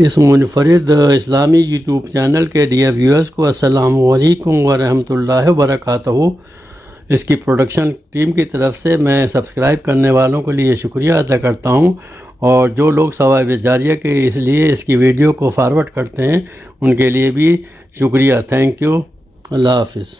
اس منفرد اسلامی YouTube channel کے ڈیئر ویورز کو السلام علیکم ورحمۃ اللہ وبرکاتہ۔ اس کی پروڈکشن ٹیم کی طرف سے میں سبسکرائب کرنے والوں کے لیے شکریہ ادا کرتا ہوں، اور جو لوگ ثواب جاریہ کے اس لیے اس کی ویڈیو کو فارورڈ کرتے ہیں ان کے لیے بھی شکریہ۔ Thank you. اللہ حافظ۔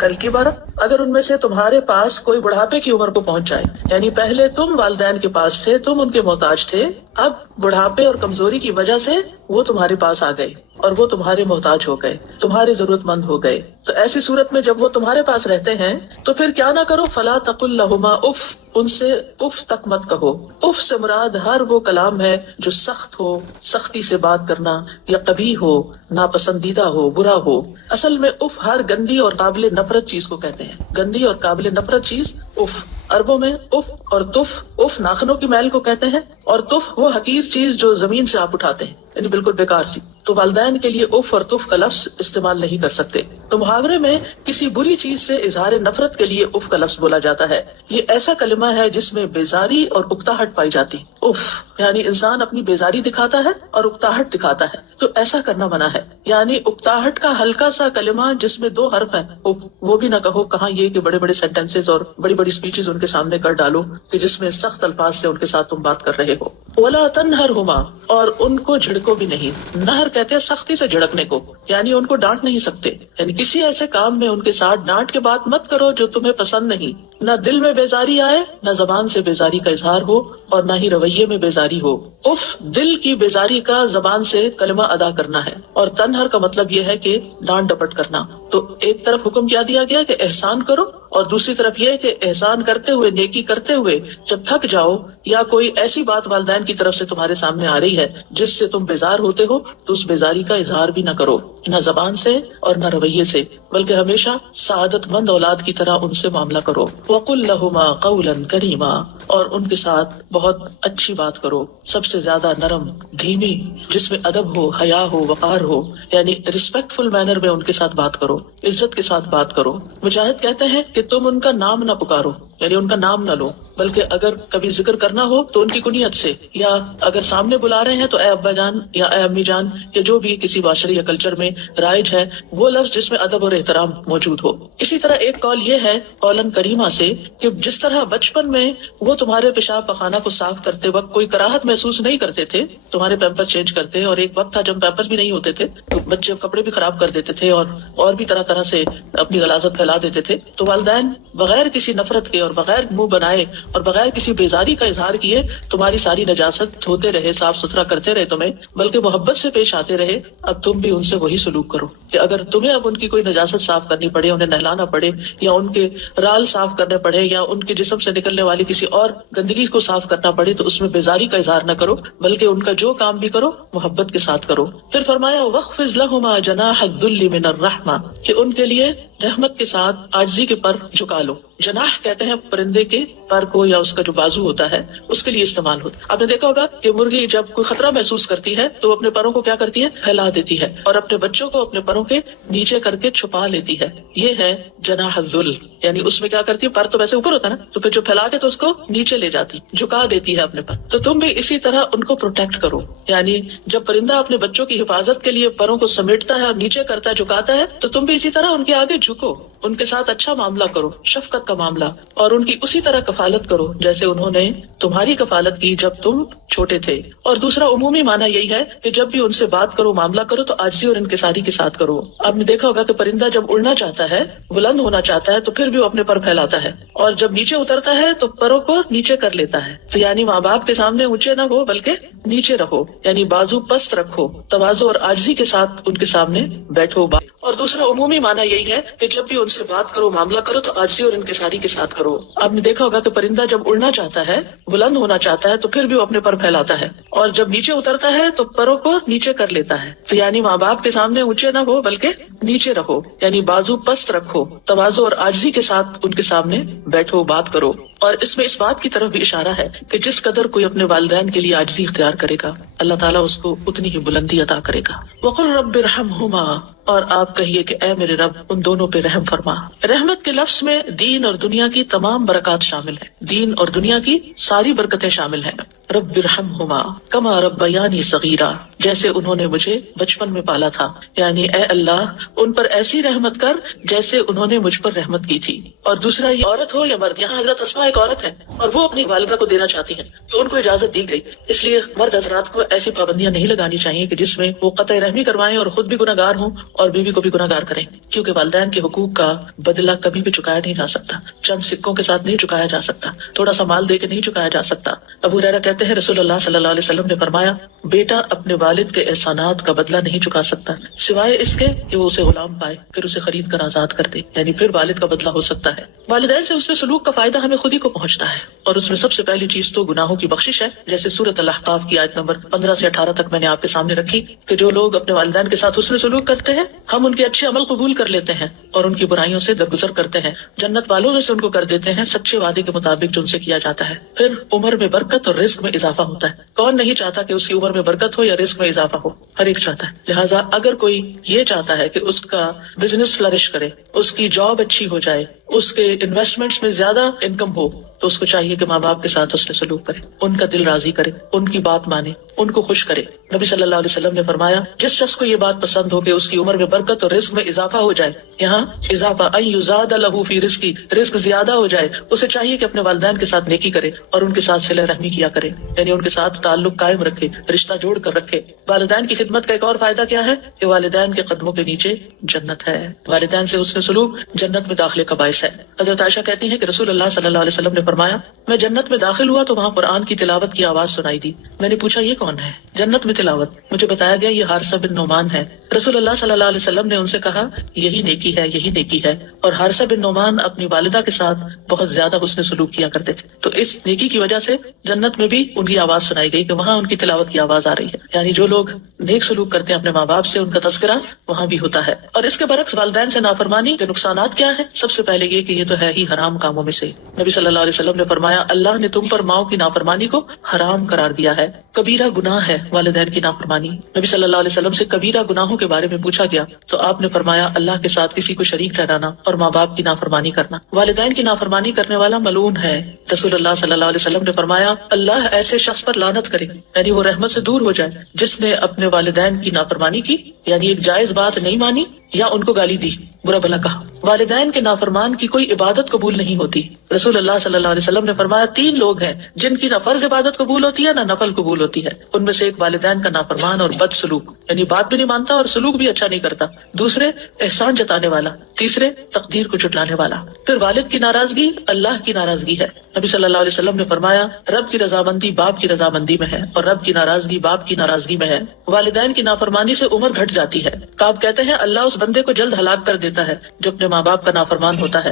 کل کی بار اگر ان میں سے تمہارے پاس کوئی بڑھاپے کی عمر کو پہنچ جائے، یعنی پہلے تم والدین کے پاس تھے، تم ان کے محتاج تھے، اب بڑھاپے اور کمزوری کی وجہ سے وہ تمہارے پاس آ گئے اور وہ تمہارے محتاج ہو گئے، تمہارے ضرورت مند ہو گئے، تو ایسی صورت میں جب وہ تمہارے پاس رہتے ہیں تو پھر کیا نہ کرو، فلا تقل لہما اف، ان سے اف تک مت کہو۔ اف سے مراد ہر وہ کلام ہے جو سخت ہو، سختی سے بات کرنا، یا قبیح ہو، ناپسندیدہ ہو، برا ہو۔ اصل میں اف ہر گندی اور قابل نفرت چیز کو کہتے ہیں، گندی اور قابل نفرت چیز اف۔ عربوں میں اف اور تف، اف ناخنوں کی میل کو کہتے ہیں، اور تف وہ حقیر چیز جو زمین سے آپ اٹھاتے ہیں، یعنی بالکل بیکار سی۔ تو والدین کے لیے اف اور تف کا لفظ استعمال نہیں کر سکتے۔ تو محاورے میں کسی بری چیز سے اظہار نفرت کے لیے اف کا لفظ بولا جاتا ہے۔ یہ ایسا کلمہ ہے جس میں بیزاری اور اکتاہٹ پائی جاتی۔ اف یعنی انسان اپنی بیزاری دکھاتا ہے اور اکتاہٹ دکھاتا ہے، تو ایسا کرنا منع ہے۔ یعنی اکتاہٹ کا ہلکا سا کلمہ جس میں 2 حرف ہیں، اف، وہ بھی نہ کہو۔ کہاں یہ کہ بڑے بڑے سینٹینسز اور بڑی بڑی اسپیچز ان کے سامنے کر ڈالو کہ جس میں سخت الفاظ سے ان کے ساتھ تم بات کر رہے ہو۔ وَلَا تَنْهَرْهُمَا، اور ان کو جھڑکو بھی نہیں۔ نہر کہتے ہیں سختی سے جھڑکنے کو، یعنی ان کو ڈانٹ نہیں سکتے، یعنی کسی ایسے کام میں ان کے ساتھ ڈانٹ کے بات مت کرو جو تمہیں پسند نہیں۔ نہ دل میں بیزاری آئے، نہ زبان سے بیزاری کا اظہار ہو، اور نہ ہی رویے میں بیزاری ہو۔ اف دل کی بیزاری کا زبان سے کلمہ ادا کرنا ہے، اور تنہر کا مطلب یہ ہے کہ ڈانٹ ڈپٹ کرنا۔ تو ایک طرف حکم کیا دیا گیا کہ احسان کرو، اور دوسری طرف یہ کہ احسان کرتے ہوئے، نیکی کرتے ہوئے جب تھک جاؤ، یا کوئی ایسی بات والدین کی طرف سے تمہارے سامنے آ رہی ہے جس سے تم بیزار ہوتے ہو، تو اس بیزاری کا اظہار بھی نہ کرو، نہ زبان سے اور نہ رویے سے، بلکہ ہمیشہ سعادت مند اولاد کی طرح ان سے معاملہ کرو۔ وَقُلْ لَهُمَا قَوْلًا كَرِيمًا، اور ان کے ساتھ بہت اچھی بات کرو، سب سے زیادہ نرم، دھیمی، جس میں ادب ہو، حیا ہو، وقار ہو، یعنی ریسپیکٹ فل مینر میں ان کے ساتھ بات کرو، عزت کے ساتھ بات کرو۔ مجاہد کہتے ہیں کہ تم ان کا نام نہ پکارو، یعنی ان کا نام نہ لو، بلکہ اگر کبھی ذکر کرنا ہو تو ان کی کنیت سے، یا اگر سامنے بلا رہے ہیں تو اے ابا جان یا اے امی جان، یا جو بھی کسی معاشرے یا کلچر میں رائج ہے وہ لفظ جس میں ادب اور احترام موجود ہو۔ اسی طرح ایک قول یہ ہے قولاً کریمہ سے کہ جس طرح بچپن میں وہ تمہارے پیشاب پخانہ کو صاف کرتے وقت کوئی کراہت محسوس نہیں کرتے تھے، تمہارے پیمپر چینج کرتے، اور ایک وقت تھا جب پیمپر بھی نہیں ہوتے تھے تو بچے کپڑے بھی خراب کر دیتے تھے اور بھی طرح طرح سے اپنی غلاظت پھیلا دیتے تھے، تو والدین بغیر کسی نفرت کے اور بغیر منہ بنائے اور بغیر کسی بیزاری کا اظہار کیے تمہاری ساری نجاست دھوتے رہے، صاف ستھرا کرتے رہے تمہیں، بلکہ محبت سے پیش آتے رہے۔ اب تم بھی ان سے وہی سلوک کرو کہ اگر تمہیں اب ان کی کوئی نجاست صاف کرنی پڑے، انہیں نہلانا پڑے، یا ان کے رال صاف کرنے پڑے، یا ان کے جسم سے نکلنے والی کسی اور گندگی کو صاف کرنا پڑے، تو اس میں بیزاری کا اظہار نہ کرو، بلکہ ان کا جو کام بھی کرو محبت کے ساتھ کرو۔ پھر فرمایا وَاخْفِضْ لَهُمَا جَنَاحَ الذُّلِّ مِنَ الرَّحْمَةِ، کہ ان کے لیے رحمت کے ساتھ عاجزی کے پر جھکا لو۔ جناح کہتے ہیں پرندے کے پر کو، یا اس کا جو بازو ہوتا ہے اس کے لیے استعمال ہوتا ہے۔ آپ نے دیکھا ہوگا کہ مرغی جب کوئی خطرہ محسوس کرتی ہے تو اپنے پروں کو کیا کرتی ہے، پھیلا دیتی ہے، اور اپنے بچوں کو اپنے پروں کے نیچے کر کے چھپا لیتی ہے۔ یہ ہے جناح الذل، یعنی اس میں کیا کرتی ہے، پر تو ویسے اوپر ہوتا ہے نا، تو پھر جو پھیلا کے تو اس کو نیچے لے جاتی، جھکا دیتی ہے اپنے پر۔ تو تم بھی اسی طرح ان کو پروٹیکٹ کرو، یعنی جب پرندہ اپنے بچوں کی حفاظت کے لیے پروں کو سمیٹتا ہے اور نیچے کرتا ہے، جھکاتا ہے، تو تم بھی اسی طرح ان کے آگے جھکو، ان کے ساتھ اچھا معاملہ کرو، شفقت کا معاملہ، اور ان کی اسی طرح کفالت کرو جیسے انہوں نے تمہاری کفالت کی جب تم چھوٹے تھے۔ اور دوسرا عمومی معنی یہی ہے کہ جب بھی ان سے بات کرو، معاملہ کرو، تو عاجزی اور انکساری کے ساتھ کرو۔ آپ نے دیکھا ہوگا کہ پرندہ جب اڑنا چاہتا ہے، بلند ہونا چاہتا ہے، تو پھر بھی وہ اپنے پر پھیلاتا ہے، اور جب نیچے اترتا ہے تو پروں کو نیچے کر لیتا ہے۔ تو یعنی ماں باپ کے سامنے اونچے نہ ہو بلکہ نیچے رہو، یعنی بازو پست رکھو، تواضع اور عاجزی کے ساتھ ان کے سامنے بیٹھو۔ اور دوسرا عمومی معنی یہی ہے کہ جب بھی ان سے بات کرو، معاملہ کرو، تو عاجزی اور انکساری کے ساتھ کرو۔ آپ نے دیکھا ہوگا کہ پرندہ جب اڑنا چاہتا ہے، بلند ہونا چاہتا ہے، تو پھر بھی وہ اپنے پر پھیلاتا ہے، اور جب نیچے اترتا ہے تو پروں کو نیچے کر لیتا ہے۔ تو یعنی ماں باپ کے سامنے اونچے نہ ہو بلکہ نیچے رہو یعنی بازو پست رکھو، تواضع اور عاجزی کے ساتھ ان کے سامنے بیٹھو، بات کرو. اور اس میں اس بات کی طرف بھی اشارہ ہے کہ جس قدر کوئی اپنے والدین کے لیے عاجزی اختیار کرے گا اللہ تعالیٰ اس کو اتنی ہی بلندی عطا کرے گا. وَقُلْ رَبِّ ارْحَمْهُمَا، اور آپ کہیے کہ اے میرے رب ان دونوں پہ رحم فرما. رحمت کے لفظ میں دین اور دنیا کی تمام برکات شامل ہیں، دین اور دنیا کی ساری برکتیں شامل ہیں. رب ارحمہما کما ربیانی صغیرا، جیسے انہوں نے مجھے بچپن میں پالا تھا، یعنی اے اللہ ان پر ایسی رحمت کر جیسے انہوں نے مجھ پر رحمت کی تھی. اور دوسرا یہ عورت ہو یا مرد، یہاں حضرت اسماء ایک عورت ہے اور وہ اپنی والدہ کو دینا چاہتی ہیں کہ ان کو اجازت دی گئی، اس لیے مرد حضرات کو ایسی پابندیاں نہیں لگانی چاہیے کہ جس میں وہ قطع رحمی کروائیں اور خود بھی گناہگار ہوں اور بیوی کو بھی گناہگار کریں، کیونکہ والدین کے حقوق کا بدلہ کبھی بھی چکایا نہیں جا سکتا، چند سکوں کے ساتھ نہیں چکایا جا سکتا، تھوڑا سا مال دے کے نہیں چکایا جا سکتا. ابو ہریرہ کہتے ہیں رسول اللہ صلی اللہ علیہ وسلم نے فرمایا بیٹا اپنے والد کے احسانات کا بدلہ نہیں چکا سکتا سوائے اس کے کہ وہ اسے غلام پائے، پھر اسے خرید کر آزاد کر دے، یعنی پھر والد کا بدلہ ہو سکتا ہے. والدین سے اس سے سلوک کا فائدہ ہمیں خود ہی کو پہنچتا ہے، اور اس میں سب سے پہلی چیز تو گناہوں کی بخشش ہے، جیسے سورۃ الاحقاف کی آیت نمبر 15 سے 18 تک میں نے آپ کے سامنے رکھی کہ جو لوگ اپنے والدین کے ساتھ حسن سلوک کرتے ہیں ہم ان کے اچھے عمل قبول کر لیتے ہیں اور ان کی برائیوں سے درگزر کرتے ہیں، جنت والوں میں سے ان کو کر دیتے ہیں سچے وعدے کے مطابق جو ان سے کیا جاتا ہے. پھر عمر میں برکت اور رزق میں اضافہ ہوتا ہے. کون نہیں چاہتا کہ اس کی عمر میں برکت ہو یا رزق میں اضافہ ہو؟ ہر ایک چاہتا ہے. لہٰذا اگر کوئی یہ چاہتا ہے کہ اس کا بزنس فلرش کرے، اس کی جاب اچھی ہو جائے، اس کے انویسٹمنٹس میں زیادہ انکم ہو، تو اس کو چاہیے کہ ماں باپ کے ساتھ اس نے سلوک کرے، ان کا دل راضی کرے، ان کی بات مانے، ان کو خوش کرے. نبی صلی اللہ علیہ وسلم نے فرمایا جس شخص کو یہ بات پسند ہو کہ اس کی عمر میں برکت اور رزق میں اضافہ ہو جائے، یہاں اضافہ ان یزاد لہ فی رزقی، رزق زیادہ ہو جائے، اسے چاہیے کہ اپنے والدین کے ساتھ نیکی کرے اور ان کے ساتھ صلہ رحمی کیا کرے، یعنی ان کے ساتھ تعلق قائم رکھے، رشتہ جوڑ کر رکھے. والدین کی خدمت کا ایک اور فائدہ کیا ہے کہ والدین کے قدموں کے نیچے جنت ہے. والدین سے حسن سلوک جنت میں داخلے کا باعث ہے. حضرت عائشہ کہتی ہیں کہ رسول اللہ صلی اللہ علیہ وسلم نے فرمایا میں جنت میں داخل ہوا تو وہاں قرآن کی تلاوت کی آواز سنائی دی. میں نے پوچھا یہ کون ہے جنت میں تلاوت؟ مجھے بتایا گیا یہ حارثہ بن نعمان ہے. رسول اللہ صلی اللہ علیہ وسلم نے ان سے کہا یہی نیکی ہے، یہی نیکی ہے. اور حارثہ بن نعمان اپنی والدہ کے ساتھ بہت زیادہ حسن سلوک کیا کرتے تھے، تو اس نیکی کی وجہ سے جنت میں بھی ان کی آواز سنائی گئی کہ وہاں ان کی تلاوت کی آواز آ رہی ہے. یعنی جو لوگ نیک سلوک کرتے ہیں اپنے ماں باپ سے ان کا تذکرہ وہاں بھی ہوتا ہے. اور اس کے برعکس والدین سے نافرمانی کے نقصانات کیا ہیں؟ سب سے پہلے یہ کہ یہ تو ہے ہی حرام کاموں میں سے. نبی صلی اللہ علیہ وسلم نے فرمایا اللہ نے تم پر ماؤں کی نافرمانی کو حرام قرار دیا ہے، کبیرہ گناہ ہے والدین کی نافرمانی. نبی صلی اللہ علیہ وسلم سے کبیرہ گناہوں کے بارے میں پوچھا گیا تو آپ نے فرمایا اللہ کے ساتھ کسی کو شریک ٹھہرانا اور ماں باپ کی نافرمانی کرنا. والدین کی نافرمانی کرنے والا ملعون ہے. رسول اللہ صلی اللہ علیہ وسلم نے فرمایا اللہ ایسے شخص پر لعنت کرے، یعنی وہ رحمت سے دور ہو جائے جس نے اپنے والدین کی نافرمانی کی، یعنی ایک جائز بات نہیں مانی یا ان کو گالی دی، برا بھلا کہا. والدین کے نافرمان کی کوئی عبادت قبول نہیں ہوتی. رسول اللہ صلی اللہ علیہ وسلم نے فرمایا 3 لوگ ہیں جن کی نہ فرض عبادت قبول ہوتی ہے نہ نفل قبول ہوتی ہے. ان میں سے ایک والدین کا نافرمان اور بد سلوک، یعنی بات بھی نہیں مانتا اور سلوک بھی اچھا نہیں کرتا. دوسرے احسان جتانے والا. تیسرے تقدیر کو جھٹلانے والا. پھر والد کی ناراضگی اللہ کی ناراضگی ہے. نبی صلی اللہ علیہ وسلم نے فرمایا رب کی رضامندی باپ کی رضامندی میں ہے اور رب کی ناراضگی باپ کی ناراضگی میں ہے. والدین کی نافرمانی سے عمر گھٹ جاتی ہے. کعب کہتے ہیں اللہ اس بندے کو جلد ہلاک کر دیتا ہے جو اپنے ماں باپ کا نافرمان ہوتا ہے.